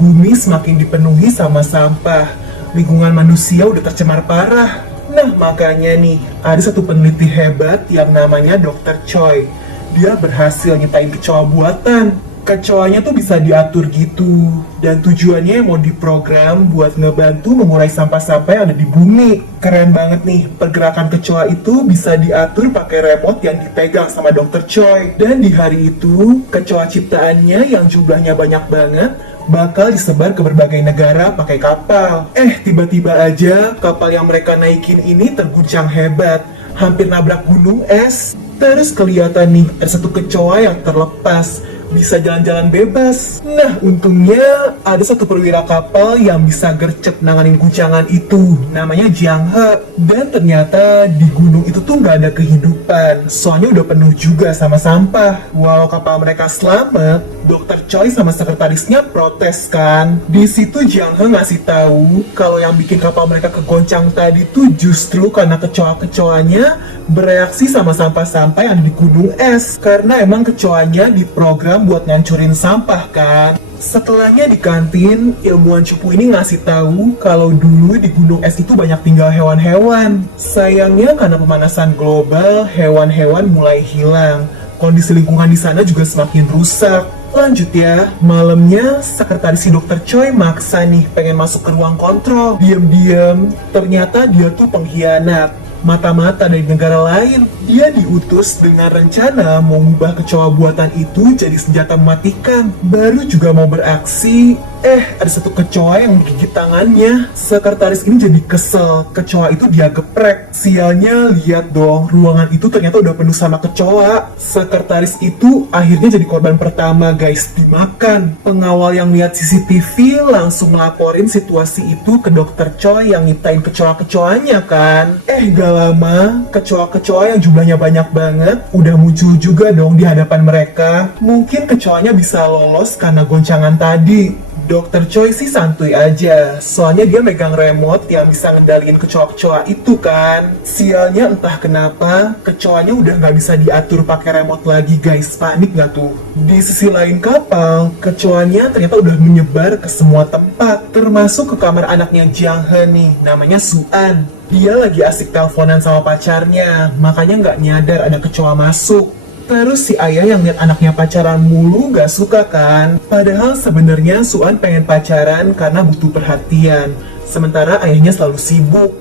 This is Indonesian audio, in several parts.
Bumi semakin dipenuhi sama sampah. Lingkungan manusia udah tercemar parah. Nah, makanya nih, ada satu peneliti hebat yang namanya Dr. Choi. Dia berhasil nyiptain kecoa buatan. Kecoanya tuh bisa diatur gitu. Dan tujuannya mau diprogram buat ngebantu mengurai sampah-sampah yang ada di bumi. Keren banget nih, pergerakan kecoa itu bisa diatur pakai remote yang dipegang sama Dr. Choi. Dan di hari itu, kecoa ciptaannya yang jumlahnya banyak banget bakal disebar ke berbagai negara pakai kapal. Tiba-tiba aja kapal yang mereka naikin ini terguncang hebat, hampir nabrak gunung es. Terus kelihatan nih, ada satu kecoa yang terlepas, bisa jalan-jalan bebas. Nah, untungnya ada satu perwira kapal yang bisa gercep nanganin guncangan itu, namanya Jiang He. Dan ternyata di gunung itu tuh nggak ada kehidupan, soalnya udah penuh juga sama sampah. Walau kapal mereka selamat, Dr. Choi sama sekretarisnya protes kan. Di situ Jiang He ngasih tahu kalau yang bikin kapal mereka kegoncang tadi tuh justru karena kecoa-kecoanya bereaksi sama sampah-sampah yang ada di gunung es. Karena emang kecoanya diprogram buat ngancurin sampah kan. Setelahnya di kantin, ilmuwan cupu ini ngasih tahu kalau dulu di gunung es itu banyak tinggal hewan-hewan. Sayangnya karena pemanasan global, hewan-hewan mulai hilang. Kondisi lingkungan di sana juga semakin rusak. Lanjut ya, malamnya sekretaris si Dr. Choi maksa nih pengen masuk ke ruang kontrol. Diam-diam, ternyata dia tuh pengkhianat. Mata-mata dari negara lain. Dia diutus dengan rencana mau mengubah kecoa buatan itu jadi senjata mematikan. Baru juga mau beraksi, ada satu kecoa yang menggigit tangannya. Sekretaris ini jadi kesel, kecoa itu dia geprek. Sialnya, lihat dong, ruangan itu ternyata udah penuh sama kecoa. Sekretaris itu akhirnya jadi korban pertama guys, dimakan. Pengawal yang lihat CCTV langsung ngelaporin situasi itu ke Dr. Choi yang nyiptain kecoa-kecoanya kan. Gak lama, kecoa-kecoa yang jumlahnya banyak banget udah muncul juga dong di hadapan mereka. Mungkin kecoanya bisa lolos karena goncangan tadi. Dr. Choi sih santuy aja, soalnya dia megang remote yang bisa ngendaliin kecoa-kecoa itu kan. Sialnya entah kenapa, kecoanya udah nggak bisa diatur pakai remote lagi guys, panik nggak tuh? Di sisi lain kapal, kecoanya ternyata udah menyebar ke semua tempat, termasuk ke kamar anaknya Jiang He nih, namanya Suan. Dia lagi asik teleponan sama pacarnya, makanya nggak nyadar ada kecoa masuk. Terus si ayah yang lihat anaknya pacaran mulu gak suka kan? Padahal sebenarnya Suan pengen pacaran karena butuh perhatian. Sementara ayahnya selalu sibuk.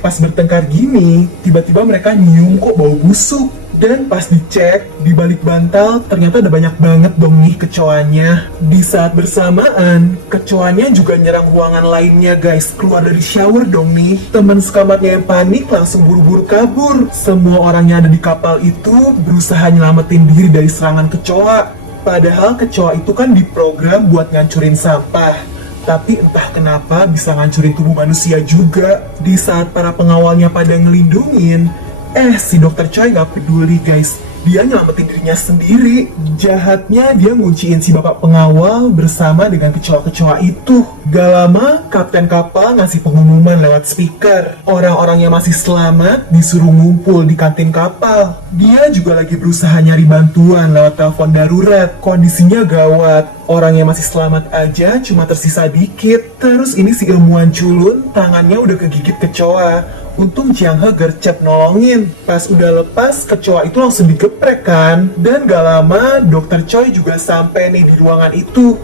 Pas bertengkar gini, tiba-tiba mereka nyium kok bau busuk. Dan pas dicek, di balik bantal ternyata ada banyak banget dong nih kecoanya. Di saat bersamaan, kecoanya juga nyerang ruangan lainnya guys. Keluar dari shower dong nih. Teman sekamarnya yang panik langsung buru-buru kabur. Semua orang yang ada di kapal itu berusaha nyelamatin diri dari serangan kecoa. Padahal kecoa itu kan diprogram buat ngancurin sampah. Tapi entah kenapa bisa ngancurin tubuh manusia juga. Di saat para pengawalnya pada ngelindungin, si Dr. Choi gak peduli guys. Dia nyelamatin dirinya sendiri. Jahatnya dia ngunciin si bapak pengawal bersama dengan kecoa-kecoa itu. Gak lama, kapten kapal ngasih pengumuman lewat speaker. Orang-orang yang masih selamat disuruh ngumpul di kantin kapal. Dia juga lagi berusaha nyari bantuan lewat telepon darurat. Kondisinya gawat. Orang yang masih selamat aja cuma tersisa dikit. Terus ini si ilmuwan culun, tangannya udah kegigit kecoa. Untung Jiang He gercep nolongin. Pas udah lepas, kecoa itu langsung digeprek kan. Dan gak lama, Dr. Choi juga sampai nih di ruangan itu.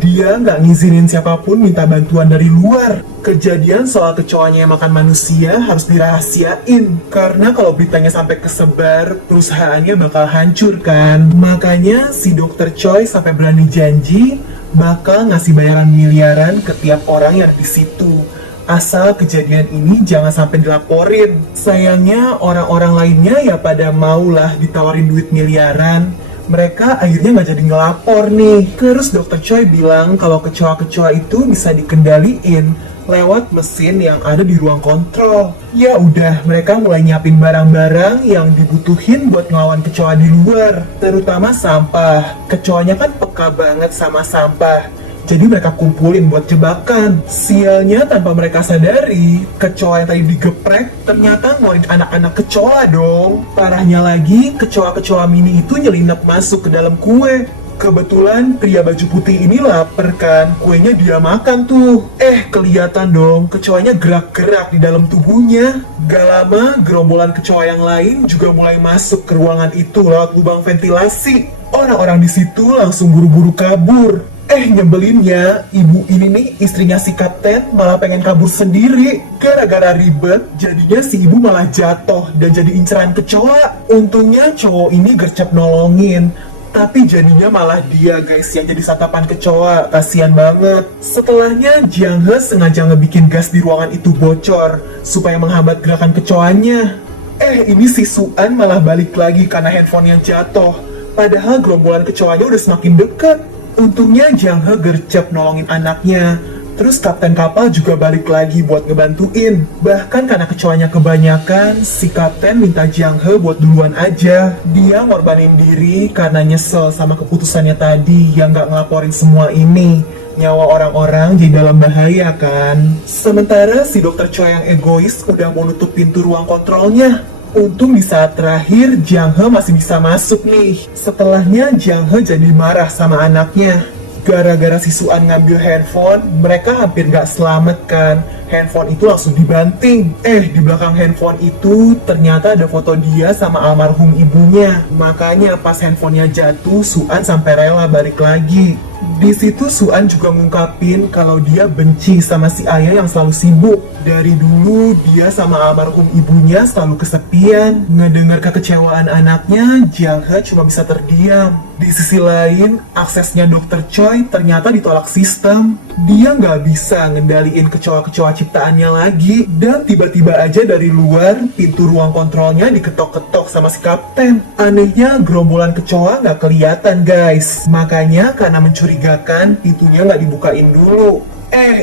Dia nggak ngizinin siapapun minta bantuan dari luar. Kejadian soal kecoanya yang makan manusia harus dirahasiain. Karena kalau beritanya sampai kesebar, perusahaannya bakal hancur kan. Makanya si Dr. Choi sampai berani janji bakal ngasih bayaran miliaran ke tiap orang yang ada di situ. Asal kejadian ini jangan sampai dilaporin. Sayangnya orang-orang lainnya ya pada maulah ditawarin duit miliaran. Mereka akhirnya nggak jadi ngelapor nih. Terus Dr. Choi bilang kalau kecoa-kecoa itu bisa dikendaliin lewat mesin yang ada di ruang kontrol. Ya udah, mereka mulai nyiapin barang-barang yang dibutuhin buat ngelawan kecoa di luar. Terutama sampah. Kecoanya kan peka banget sama sampah. Jadi mereka kumpulin buat jebakan. Sialnya tanpa mereka sadari, kecoa yang tadi digeprek ternyata ngeluarin anak-anak kecoa dong. Parahnya lagi, kecoa-kecoa mini itu nyelinap masuk ke dalam kue. Kebetulan pria baju putih ini lapar kan, kuenya dia makan tuh. Kelihatan dong kecoanya gerak-gerak di dalam tubuhnya. Gak lama, gerombolan kecoa yang lain juga mulai masuk ke ruangan itu lewat lubang ventilasi. Orang-orang di situ langsung buru-buru kabur. Nyebelinnya, ibu ini nih, istrinya si kapten, malah pengen kabur sendiri. Gara-gara ribet, jadinya si ibu malah jatuh dan jadi inceran kecoa. Untungnya cowok ini gercep nolongin. Tapi jadinya malah dia guys yang jadi santapan kecoa, kasihan banget. Setelahnya Jiang He sengaja ngebikin gas di ruangan itu bocor supaya menghambat gerakan kecoanya. Ini si Suan malah balik lagi karena handphonenya jatuh. Padahal gerombolan kecoanya udah semakin dekat. Untungnya Jiang He gercep nolongin anaknya. Terus kapten kapal juga balik lagi buat ngebantuin. Bahkan karena kecoanya kebanyakan, si kapten minta Jiang He buat duluan aja. Dia ngorbanin diri karena nyesel sama keputusannya tadi yang gak ngelaporin semua ini. Nyawa orang-orang jadi dalam bahaya kan. Sementara si dokter Choi yang egois udah mau nutup pintu ruang kontrolnya. Untung di saat terakhir Jiang He masih bisa masuk nih. Setelahnya Jiang He jadi marah sama anaknya. Gara-gara si Suan ngambil handphone, mereka hampir gak selamat kan. Handphone itu langsung dibanting. Di belakang handphone itu ternyata ada foto dia sama almarhum ibunya. Makanya pas handphonenya jatuh, Suan sampai rela balik lagi. Di situ Suan juga ngungkapin kalau dia benci sama si ayah yang selalu sibuk. Dari dulu dia sama almarhum ibunya selalu kesepian. Ngedengar kekecewaan anaknya, Jiang He cuma bisa terdiam. Di sisi lain, aksesnya Dr. Choi ternyata ditolak sistem. Dia nggak bisa ngendaliin kecoa-kecoa ciptaannya lagi. Dan tiba-tiba aja dari luar, pintu ruang kontrolnya diketok-ketok sama si kapten. Anehnya, gerombolan kecoa nggak kelihatan guys. Makanya karena mencurigakan, pintunya nggak dibukain dulu.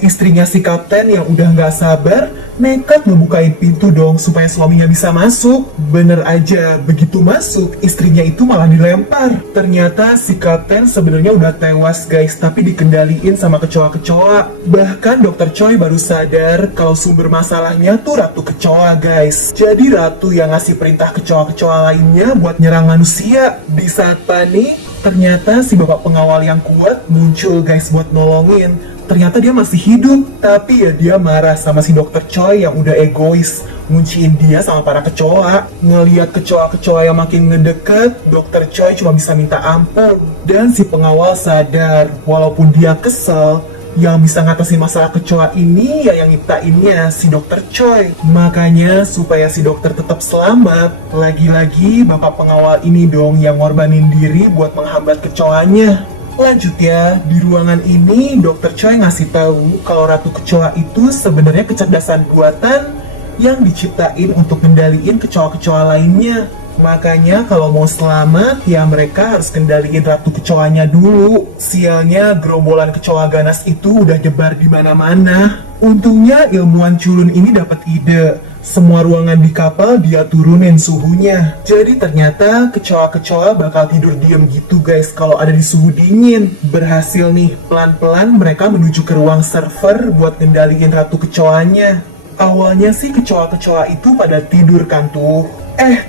Istrinya si kapten yang udah nggak sabar nekat ngebukain pintu dong supaya suaminya bisa masuk. Bener aja, begitu masuk istrinya itu malah dilempar. Ternyata si kapten sebenarnya udah tewas guys, tapi dikendaliin sama kecoa-kecoa. Bahkan dokter Choi baru sadar kalau sumber masalahnya tuh ratu kecoa guys. Jadi ratu yang ngasih perintah kecoa-kecoa lainnya buat nyerang manusia. Di saat panik, ternyata si bapak pengawal yang kuat muncul guys buat nolongin. Ternyata dia masih hidup, tapi ya dia marah sama si dokter Choi yang udah egois, ngunciin dia sama para kecoa. Ngeliat kecoa-kecoa yang makin ngedeket, dokter Choi cuma bisa minta ampun. Dan si pengawal sadar, walaupun dia kesel, yang bisa ngatasin masalah kecoa ini ya yang nyiptainnya si dokter Choi. Makanya supaya si dokter tetap selamat, lagi-lagi bapak pengawal ini dong yang ngorbanin diri buat menghambat kecoanya. Lanjut ya, di ruangan ini Dr. Choi ngasih tahu kalau ratu kecoa itu sebenarnya kecerdasan buatan yang diciptain untuk kendaliin kecoa-kecoa lainnya. Makanya kalau mau selamat, ya mereka harus kendaliin ratu kecoanya dulu. Sialnya gerombolan kecoa ganas itu udah nyebar di mana-mana. Untungnya ilmuwan culun ini dapat ide. Semua ruangan di kapal dia turunin suhunya. Jadi ternyata kecoa-kecoa bakal tidur diem gitu guys kalau ada di suhu dingin. Berhasil nih, pelan-pelan mereka menuju ke ruang server buat ngendaliin ratu kecoanya. Awalnya sih kecoa-kecoa itu pada tidur kan tuh.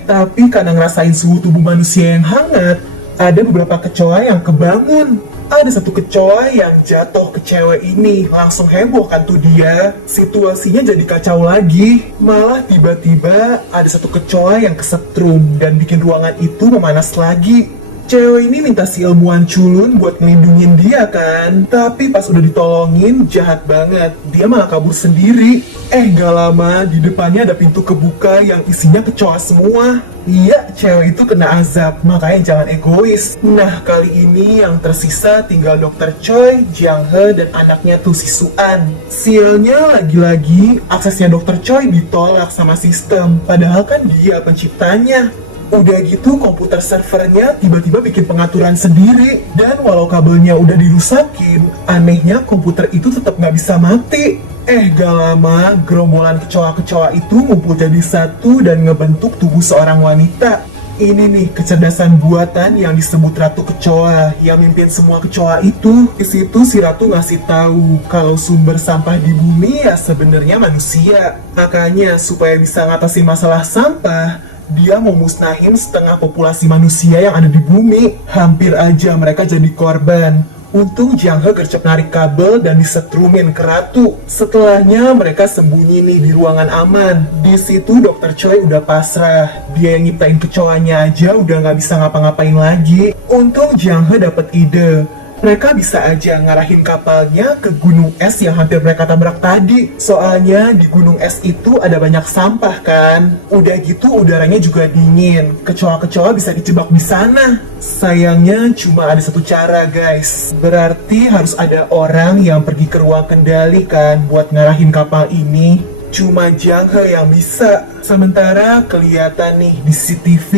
Tapi karena ngerasain suhu tubuh manusia yang hangat, ada beberapa kecoa yang kebangun. Ada satu kecoa yang jatuh ke cewek ini, langsung heboh kan tuh dia. Situasinya jadi kacau lagi. Malah tiba-tiba ada satu kecoa yang kesetrum dan bikin ruangan itu memanas lagi. Cewek ini minta si ilmuwan culun buat ngelindungin dia kan. Tapi pas udah ditolongin, jahat banget. Dia malah kabur sendiri. Gak lama, di depannya ada pintu kebuka yang isinya kecoa semua. Iya, cewek itu kena azab, makanya jangan egois. Nah, kali ini yang tersisa tinggal Dr. Choi, Jiang He, dan anaknya tuh si Suan. Sialnya lagi-lagi, aksesnya Dr. Choi ditolak sama sistem. Padahal kan dia penciptanya. Udah gitu komputer servernya tiba-tiba bikin pengaturan sendiri. Dan walau kabelnya udah dirusakin, anehnya komputer itu tetap nggak bisa mati. Gak lama gerombolan kecoa-kecoa itu ngumpul jadi satu dan ngebentuk tubuh seorang wanita. Ini nih kecerdasan buatan yang disebut Ratu Kecoa yang mimpin semua kecoa itu. Di situ si Ratu ngasih tahu kalau sumber sampah di bumi ya sebenarnya manusia. Makanya supaya bisa ngatasin masalah sampah, Dia mau musnahin setengah populasi manusia yang ada di bumi. Hampir aja mereka jadi korban. Untung Jiang He gercep narik kabel dan disetrumin ke Ratu. Setelahnya mereka sembunyi nih di ruangan aman. Di situ Dr. Choi udah pasrah. Dia yang nyiptain kecoanya aja udah nggak bisa ngapa-ngapain lagi. Untung Jiang He dapet ide. Mereka bisa aja ngarahin kapalnya ke gunung es yang hampir mereka tabrak tadi. Soalnya di gunung es itu ada banyak sampah kan. Udah gitu udaranya juga dingin. Kecoa-kecoa bisa dijebak di sana. Sayangnya cuma ada satu cara guys. Berarti harus ada orang yang pergi ke ruang kendali kan buat ngarahin kapal ini. Cuma Jiang He yang bisa. Sementara kelihatan nih di CCTV,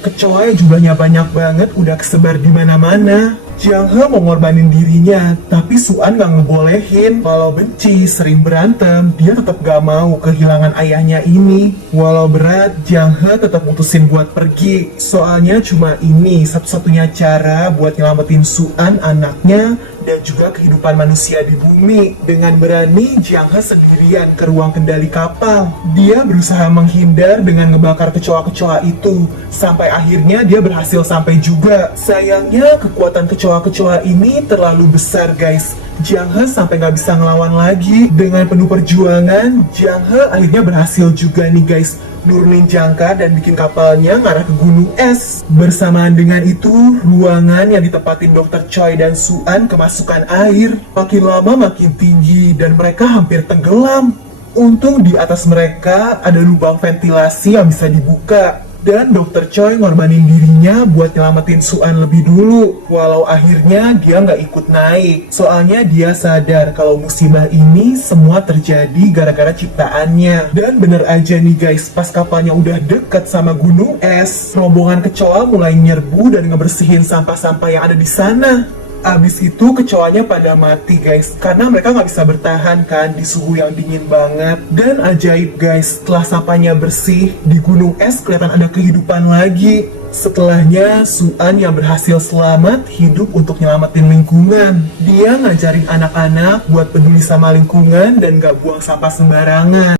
kecoa yang jumlahnya banyak banget udah kesebar di mana-mana. Jiang He mau ngorbanin dirinya, tapi Suan gak ngebolehin. Walau benci, sering berantem, dia tetap gak mau kehilangan ayahnya ini. Walau berat, Jiang He tetap mutusin buat pergi. Soalnya cuma ini satu-satunya cara buat nyelamatin Suan, anaknya, dan juga kehidupan manusia di bumi. Dengan berani, Jiang He sendirian ke ruang kendali kapal. Dia berusaha menghindar dengan ngebakar kecoa-kecoa itu. Sampai akhirnya dia berhasil sampai juga. Sayangnya kekuatan kecoa-kecoa ini terlalu besar guys. Jiang He sampai nggak bisa ngelawan lagi. Dengan penuh perjuangan, Jiang He akhirnya berhasil juga nih guys, nurunin jangkar dan bikin kapalnya ngarah ke gunung es. Bersamaan dengan itu, ruangan yang ditempatin Dr. Choi dan Suan kemasukan air. Makin lama makin tinggi dan mereka hampir tenggelam. Untung di atas mereka ada lubang ventilasi yang bisa dibuka. Dan Dr. Choi ngorbanin dirinya buat nyelamatin Suan lebih dulu. Walau akhirnya dia nggak ikut naik. Soalnya dia sadar kalau musibah ini semua terjadi gara-gara ciptaannya. Dan bener aja nih guys, pas kapalnya udah deket sama gunung es, rombongan kecoa mulai nyerbu dan ngebersihin sampah-sampah yang ada di sana. Abis itu kecoanya pada mati guys, karena mereka nggak bisa bertahan kan di suhu yang dingin banget. Dan ajaib guys, setelah sampahnya bersih, di gunung es kelihatan ada kehidupan lagi. Setelahnya, Suan yang berhasil selamat hidup untuk nyelamatin lingkungan. Dia ngajarin anak-anak buat peduli sama lingkungan dan gak buang sampah sembarangan.